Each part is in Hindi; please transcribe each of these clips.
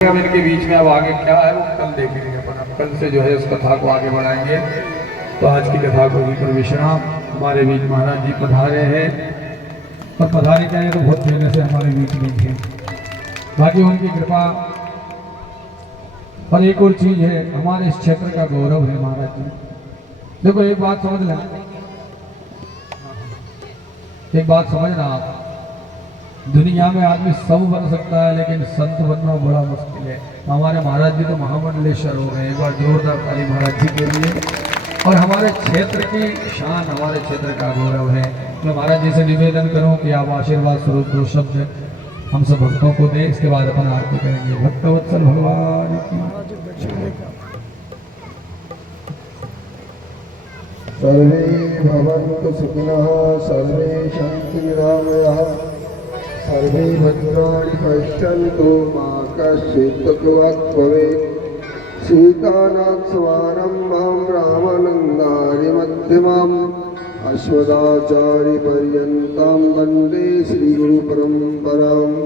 अब इनके बीच में अब आगे क्या है वो कल देखेंगे अपन। अब कल से जो है उस कथा को आगे बढ़ाएंगे। तो आज की कथा को ही पर विश्राम। हमारे बीच महाराज जी पधारे हैं और पधारे क्या है तो बहुत पहले से हमारे बीच में थे, बाकी उनकी कृपा। और एक और चीज है, हमारे इस क्षेत्र का गौरव है महाराज जी। देखो एक बात समझ लें, एक बात समझना आप, दुनिया में आदमी सब बन सकता है लेकिन संत बनना बड़ा मुश्किल है। हमारे महाराज जी तो महामंडलेश्वर हो गए। एक बार जोरदार ताली महाराज जी के लिए। और हमारे क्षेत्र की शान, हमारे क्षेत्र का गौरव है। मैं महाराज जी से निवेदन करूं कि आप आशीर्वाद स्वरूप दो शब्द हम सब भक्तों को दें, इसके बाद अपन आरती करेंगे। भक्तवत्सल भगवान की। सर्वे भवन्तु सुखिनः, सर्वे सन्तु निरामयाः, सर्वे भद्राणि पश्यन्तु मा कश्चित् दुःखभाग् भवेत्। सीतानाथसमारम्भां रामानन्दारि मध्यमाम् अस्मदाचार्यपर्यन्तां वन्दे श्रीगुरुपरम्पराम्।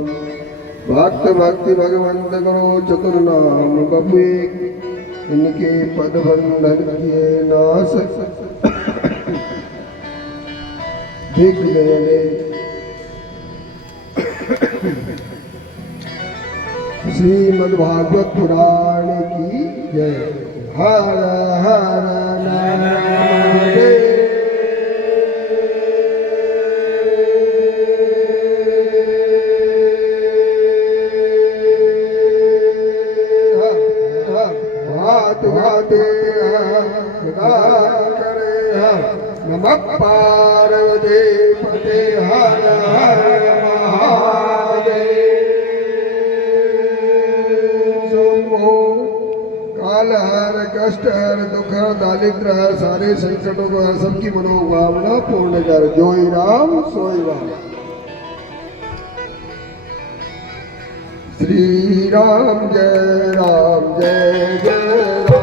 भक्ति भगवंत करो चतुर्नाम बपुए, इनके पद बंधन किए नाश दिग्गले। श्रीमद्भागवत पुराण की जय। हर हर नमः। नमः पार्वती पते हर हर महादेव। काल हर, कष्ट हर, दुख हर, दारिद्र हर, सारे संकटों को हर, सबकी मनोकामना पूर्ण कर। जोई राम सोई राम। श्री राम जय राम जय जय राम।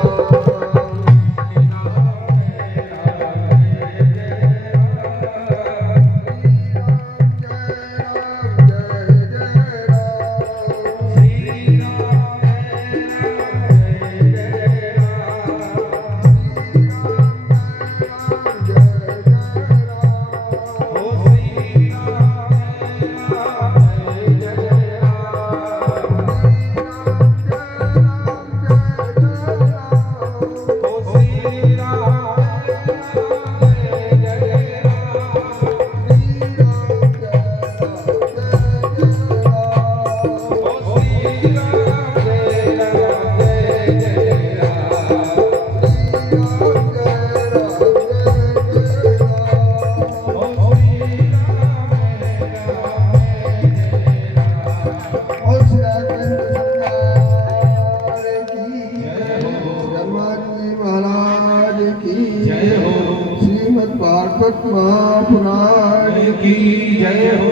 महापुराण की जय हो।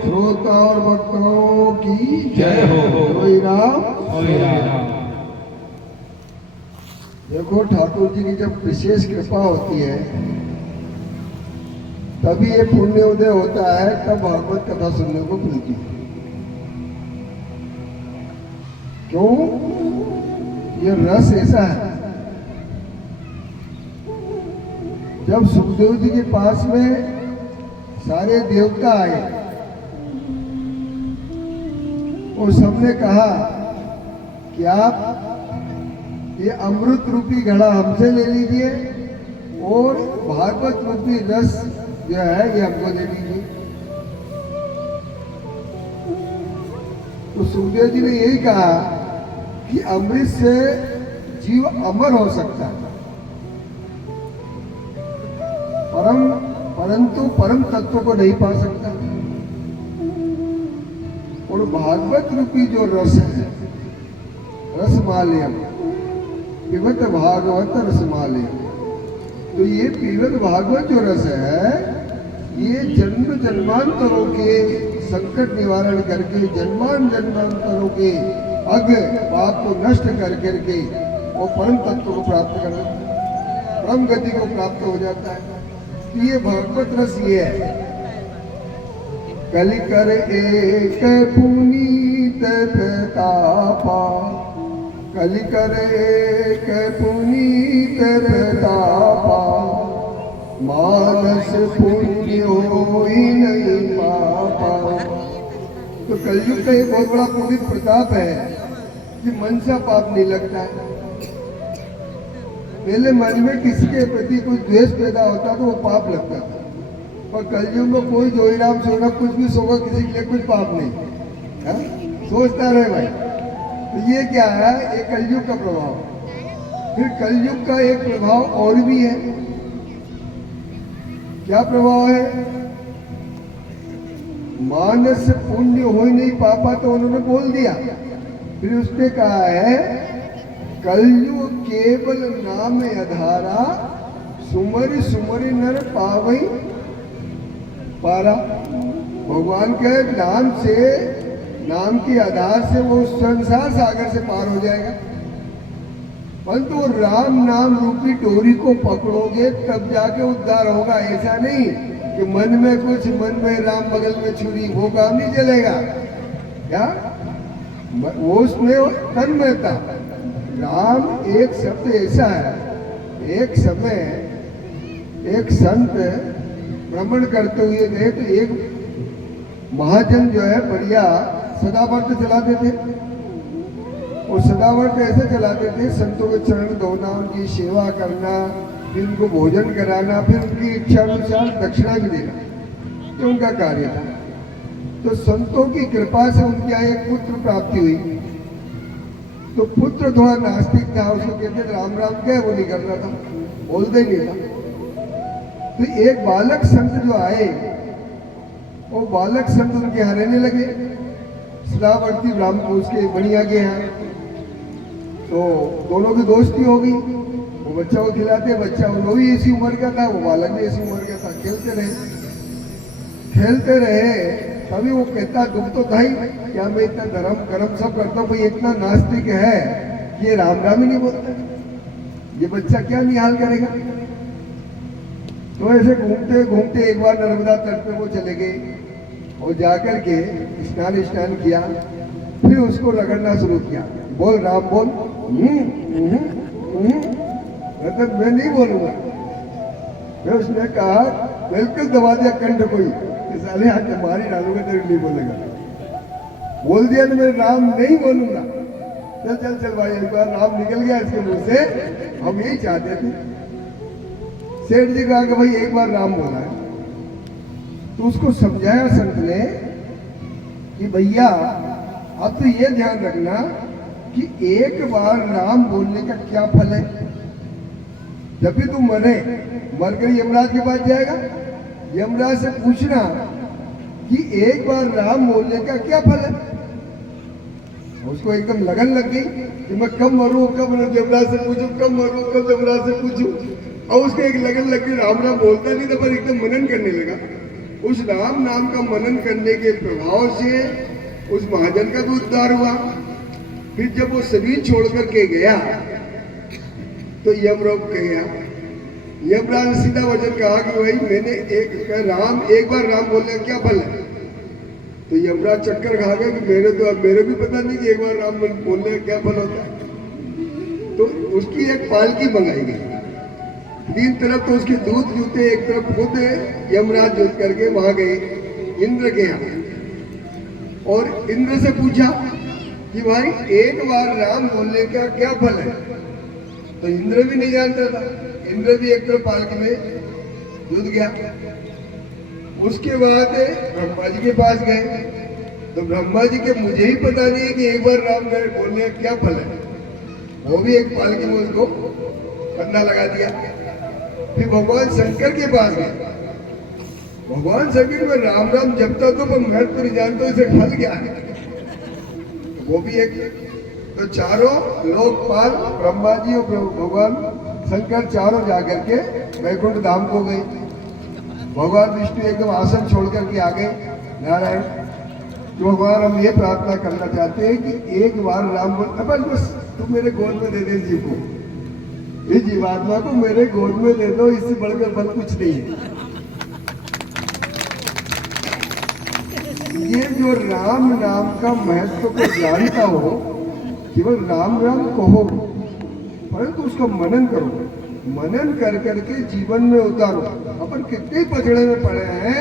श्रोता और भक्तों की जय हो। कोई राम कोई राम। देखो ठाकुर जी की जब विशेष कृपा होती है तभी ये पुण्य उदय होता है, तब भागवत कथा सुनने को मिलती है। क्यों? ये रस ऐसा है। जब सुखदेव जी के पास में सारे देवता आए और सबने कहा कि आप ये अमृत रूपी घड़ा हमसे ले लीजिए और भागवत रूपी रस जो है ये हमको दे लीजिए। तो सुखदेव जी ने यही कहा कि अमृत से जीव अमर हो सकता है, परंतु परम तत्व को नहीं पा सकता। और भागवत रूपी जो रस है, रसमालयम, पिबत भागवत रसमालयम, तो ये पिबत भागवत जो रस है ये जन्म जन्मांतरों के संकट निवारण करके, जन्मांतरों के अग पाप को नष्ट कर करके वो परम तत्व को प्राप्त कर, परम गति को प्राप्त हो जाता है। ये भागवत रस ये है। कल कर एक पुनीत प्रतापा, कलि करे के पुनीत प्रतापा, मानस पुण्य होई नहीं पापा। तो कलयुग का एक बहुत बड़ा पुनीत प्रताप है कि मन से पाप नहीं लगता है। पहले मन में किसी के प्रति कुछ द्वेष पैदा होता तो वो पाप लगता था, पर कलयुग में कोई जोईराम सोना कुछ भी सोगा किसी के लिए कुछ पाप नहीं है? सोचता रहे भाई। तो ये क्या है? एक कलयुग का प्रभाव। फिर कलयुग का एक प्रभाव और भी है। क्या प्रभाव है? मानस पुण्य हो ही नहीं पापा, तो उन्होंने बोल दिया। फिर उसने कहा है कलयुग केवल नाम अधारा, सुमरि सुमरि नर पावई पारा। भगवान के नाम से, नाम के आधार से वो संसार सागर से पार हो जाएगा। परंतु वो राम नाम रूपी डोरी को पकड़ोगे तब जाके उद्धार होगा। ऐसा नहीं कि मन में कुछ, मन में राम बगल में छुरी, वो काम नहीं चलेगा। क्या वो उसमें तन्मयता। राम एक शब्द ऐसा है, एक समय एक संत भ्रमण करते हुए गए तो एक महाजन जो है बढ़िया सदाव्रत चलाते थे। और सदाव्रत ऐसे चलाते थे, संतों के चरण धोना, उनकी सेवा करना, फिर उनको भोजन कराना, फिर उनकी इच्छा अनुसार दक्षिणा भी देना, ये उनका कार्य था। तो संतों की कृपा से उनके यहाँ एक पुत्र प्राप्ति हुई। तो पुत्र थोड़ा नास्तिक था, उसको कहते थे राम राम, क्या वो नहीं करता था, बोलते ही नहीं था। तो एक बालक संत जो आए, वो बालक संत उनके यहाँ रहने लगे। सदावर्ती ब्राह्मण उसके बढ़िया के हैं, तो दोनों की दोस्ती हो गई। वो बच्चा को खिलाते, बच्चा वो भी ऐसी उम्र का था, वो बालक भी ऐसी उम्र का था। खेलते रहे। तभी वो कहता, दुख तो था ही, क्या मैं इतना धर्म कर्म सब करता हूँ, भाई इतना नास्तिक है कि ये राम राम ही नहीं बोलता, ये बच्चा क्या निहाल करेगा। तो ऐसे घूमते घूमते एक बार नर्मदा तट पे वो चले गए और जाकर के स्नान किया। फिर उसको रगड़ना शुरू किया, बोल राम बोल। मतलब मैं नहीं बोलूंगा। फिर उसने कहा, बिल्कुल दबा दिया कंठ कोई, साले हाथ मारी डालूंगा तेरे नहीं बोलेगा। बोल दिया तो मैं राम नहीं बोलूंगा। चल चल चल भाई, एक बार राम निकल गया इसके मुंह से, हम यही चाहते थे। सेठ जी कहा कि भाई एक बार राम बोला है। तो उसको समझाया संत ने कि भैया अब तो ये ध्यान रखना कि एक बार राम बोलने का क्या फल है। जब भी तू मरे, मरकर यमराज के पास जाएगा, यमराज से पूछना कि एक बार राम बोलने का क्या फल है। उसको एकदम लगन लग गई कि मैं कब मरूं, कब यमराज से पूछूं, कब मरूं, कब यमराज से पूछूं। और उसको एक लगन लग गई, राम राम बोलता नहीं था, पर एकदम मनन करने लगा। उस राम नाम का मनन करने के प्रभाव से उस महाजन का भी उद्धार हुआ। फिर जब वो शरीर छोड़ करके गया तो यमराज गया। यमराज ने सीधा वचन कहा कि भाई मैंने एक बार राम बोलने का क्या फल है। तो यमराज चक्कर खा गया कि मेरे भी पता नहीं कि एक बार राम बोलने का क्या फल होता है। तो उसकी एक पालकी मंगाई गई। 3 तरफ तो उसके दूध जूते, एक तरफ खुद यमराज जुट करके वहां गए इंद्र के यहाँ, और इंद्र से पूछा कि भाई एक बार राम बोलने का क्या फल है। तो इंद्र भी नहीं जानता था। इंद्र भी एक तरफ पालकी में जुट गया। उसके बाद ब्रह्मा जी के पास गए। तो ब्रह्मा जी के मुझे ही पता नहीं है कि एक बार राम बोलने का क्या फल है। वो भी एक पालकी में उसको कंधा लगा दिया। फिर भगवान शंकर के पास गए। भगवान शंकर में राम राम जपता तो मैं तो नहीं जानता इसे फल क्या है। तो वो भी एक। तो चारों लोकपाल ब्रह्मा जी और भगवान शंकर चारों जाकर के वैकुंठ धाम को गए। भगवान विष्णु एकदम आसन छोड़ करके आ गए। नारायण, तो भगवान हम ये प्रार्थना करना चाहते हैं कि एक बार राम बोल, बस तू मेरे गोद में दे दे जी को, इस जीवात्मा को मेरे गोद में दे दो, इससे बढ़कर बल कुछ नहीं है। ये जो राम नाम का महत्व को जानता हो, केवल राम राम कहो, परंतु उसका मनन करो। मनन कर करके जीवन में उतारो। अपन कितने पचड़े में पड़े हैं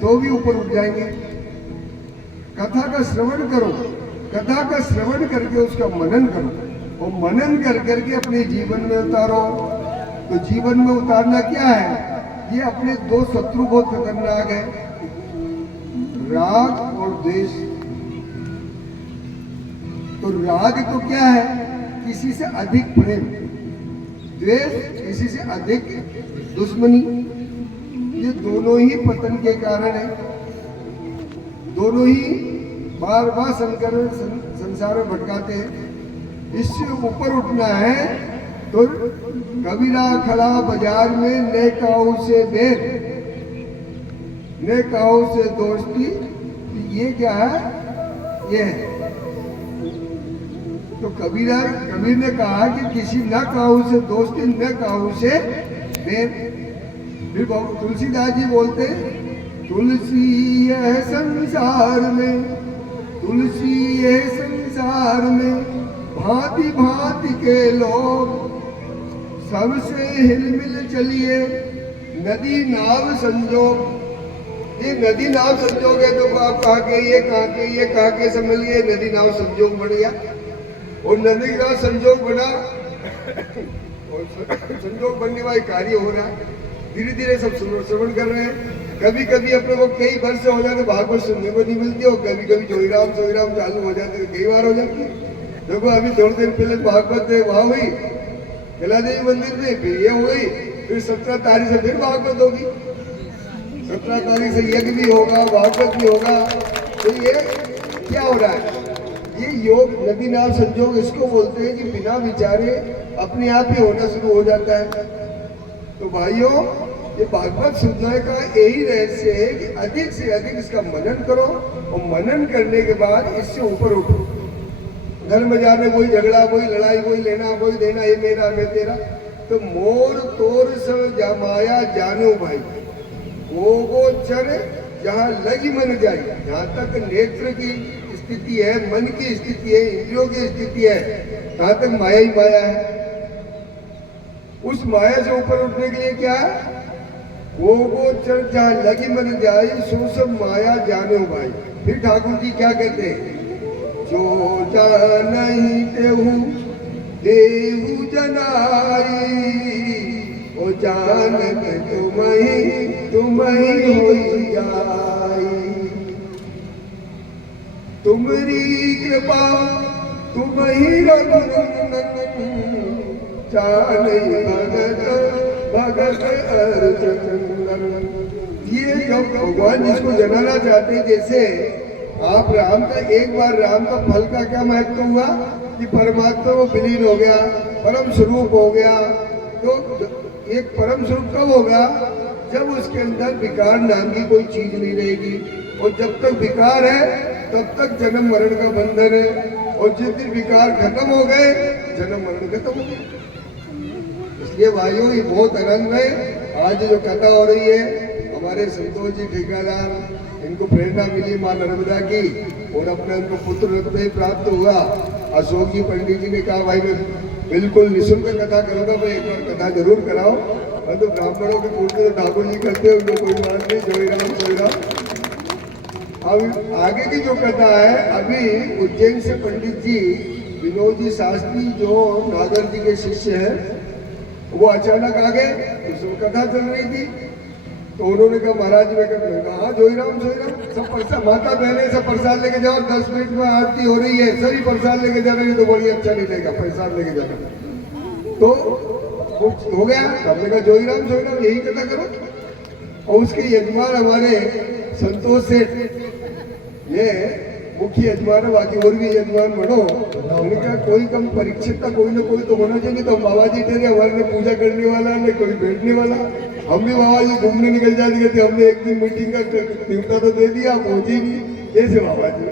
तो भी ऊपर उठ जाएंगे। कथा का श्रवण करो, कथा का श्रवण करके उसका मनन करो और मनन कर करके अपने जीवन में उतारो। तो जीवन में उतारना क्या है? ये अपने दो शत्रु बहुत खतरनाक है, राग और द्वेष। तो राग तो क्या है? किसी से अधिक प्रेम, द्वेष किसी से अधिक दुश्मनी। ये दोनों ही पतन के कारण है, दोनों ही बार बार संसार में भटकाते हैं। इससे ऊपर उठना है तो कबीरा खड़ा बाजार में, ने काऊ से बैर, ने काऊ से दोस्ती। ये क्या है? ये है। तो कबीर ने कहा कि किसी न काऊ से दोस्ती, न काऊ से बैर। फिर तुलसीदास जी बोलते, तुलसी है संसार में, तुलसी है संसार में, भांति भांति के लोग, सबसे हिलमिल चलिए नदी नाव संजोग। ये नदी नाव संजोग है, तो आप कहा के ये कहा के ये कहा के समझ लिए नदी नाव संजोग बन गया। और नदी नाव संजोग बना और संजोग बनने वाला कार्य हो रहा है। धीरे धीरे सब श्रवण कर रहे हैं। कभी कभी अपने को कई वर्ष हो जाते भागवत सुनने को नहीं मिलती, और कभी कभी जोईराम चालू हो जाते, कई बार हो जाती है। देखो अभी थोड़ी देर पहले भागवत वहां हुई कैला देवी मंदिर में, फिर ये हो गई, फिर 17 तारीख से फिर भागवत होगी, 17 तारीख से यज्ञ भी होगा, भागवत भी होगा। तो ये क्या हो रहा है? ये योग नदी नाव संजोग इसको बोलते हैं कि बिना विचारे अपने आप ही होना शुरू हो जाता है। तो भाइयों, ये भागवत सुनने का यही रहस्य है कि अधिक से अधिक इसका मनन करो, और मनन करने के बाद इससे ऊपर उठो। घर में जाने वही झगड़ा, वही लड़ाई, वही लेना, वही देना, ये मेरा मैं तेरा। तो मोर तोर सब जमाया जानो भाई, वो गोचर जहाँ लगी मन जाए। जहाँ तक नेत्र की स्थिति है, मन की स्थिति है, इंद्रियों की स्थिति है, तहाँ तक माया ही माया है। उस माया से ऊपर उठने के लिए क्या है? वो गोचर जहाँ लगी मन जाए, सो सब माया जानो भाई। फिर ठाकुर जी क्या कहते हैं? जो जानहि तेहु देहु जनाई, ओ जानत तुम्हि होई जाई। तुम्हारी कृपा तुम्हि रघुनंदन, जानहि भगत भगत अर्चन। ये जो भगवान जिसको जनाना चाहते हैं, जैसे आप राम का, एक बार राम का फल का क्या महत्व हुआ कि परमात्मा वो विलीन हो गया, परम स्वरूप हो गया। तो एक परम स्वरूप कब होगा? जब उसके अंदर विकार नाम की कोई चीज नहीं रहेगी। और जब तक विकार है तब तक जन्म मरण का बंधन है, और जिस दिन विकार खत्म हो गए जन्म मरण खत्म हो गए। इसलिए भाइयों, ये बहुत आनंद है। आज जो कथा हो रही है, हमारे संतोष जी ठेकेदार, इनको प्रेरणा मिली माँ नर्मदा की, और अपने उनको पुत्र रत्न प्राप्त हुआ। अशोक जी पंडित जी ने कहा, भाई मैं बिल्कुल निःशुल्क कथा करूंगा, मैं एक बार कथा जरूर कराओ। और तो ब्राह्मणों के पूछते तो ठाकुर जी करते हैं, उनको कोई बात नहीं, जोईराम जोईराम। अब आगे की जो कथा है, अभी उज्जैन से पंडित जी विनोद जी शास्त्री जो नागर जी के शिष्य हैं, वो अचानक आ गए। उसमें कथा चल रही थी, तो उन्होंने कहा महाराज मैं कहा, हाँ जोईराम सब प्रसाद, माता बहने सब प्रसाद लेके जाओ, 10 मिनट में आरती हो रही है, सभी प्रसाद लेके जा रहे हैं। तो बड़ी अच्छा नहीं लगेगा प्रसाद लेके जाना। तो हो गया, हमने कहा जोईराम यही कथा करो। और उसके यजमान हमारे संतोष सेठ, ये मुख्य यजमान है, बाकी और भी यजमान बढ़ो। मैंने कहा कोई कम परीक्षित का कोई ना कोई तो होना चाहिए। तो बाबा जी ठहरे, हमारे ने पूजा करने वाला, न कोई बैठने वाला। हम भी बाबा जी घूमने निकल जाते थे। हमने एक दिन मीटिंग का न्यूता तो दे दिया, पहुंचे ही नहीं। ऐसे बाबा जी,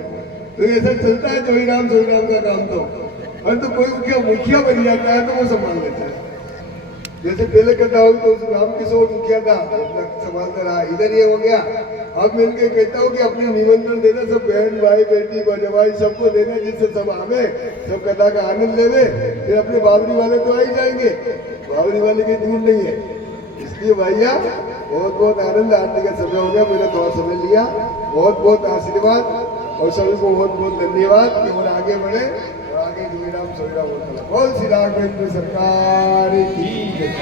तो ऐसा चलता है जोईराम का काम। तो और तो कोई मुखिया बन जाता है तो वो संभाल लेता है। जैसे पहले कथा हुई तो राम किशोर मुखिया था, संभालता रहा। इधर ये हो गया, अब मिलके कहता हूँ कि अपने निमंत्रण देना, सब बहन भाई बेटी जवाई सबको देना, जिससे सब आवे, सब कथा का आनंद लेवे। फिर अपने बाबरी वाले तो आ ही जाएंगे, बाबरी वाले की दूर नहीं है। इसलिए भैया बहुत बहुत आनंद, आरती का समय हो गया, मैंने थोड़ा समय लिया। बहुत बहुत आशीर्वाद और सभी को बहुत बहुत धन्यवाद कि और आगे बढ़े और आगे जुड़े राम सोई राम बोल श्री राघवेंद्र सरकार की जय।